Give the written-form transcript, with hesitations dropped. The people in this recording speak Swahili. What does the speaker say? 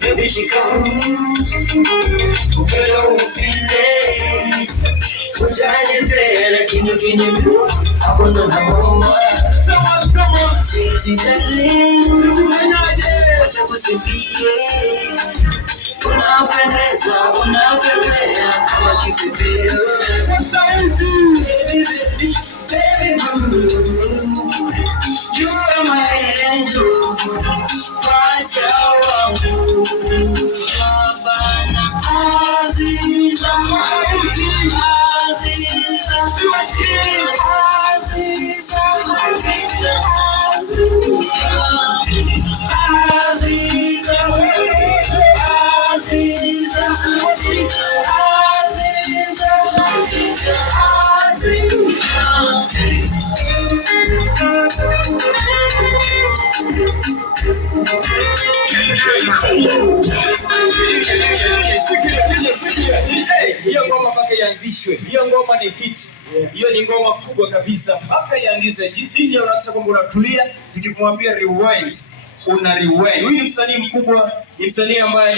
Baby, she come, upenda ufile, kujali mbele, kinyo mbiwa, hapo ndo na bomba. Sweetie darling, wacha kusifie, unapendeza, unapepea kama kipepeo. Baby, baby, baby boo, you are my angel, pacha wangu, kafana Aziza, Aziza, Aziza, hiyo ngoma mpaka ianzishwe. Hiyo ngoma ni hit. Hiyo ni ngoma kubwa kabisa. Mpaka ianzishwe. DJ unataka kwamba unatulia, tukikumwambia rewind, una rewind. Huyu ni msanii mkubwa, ni msanii ambaye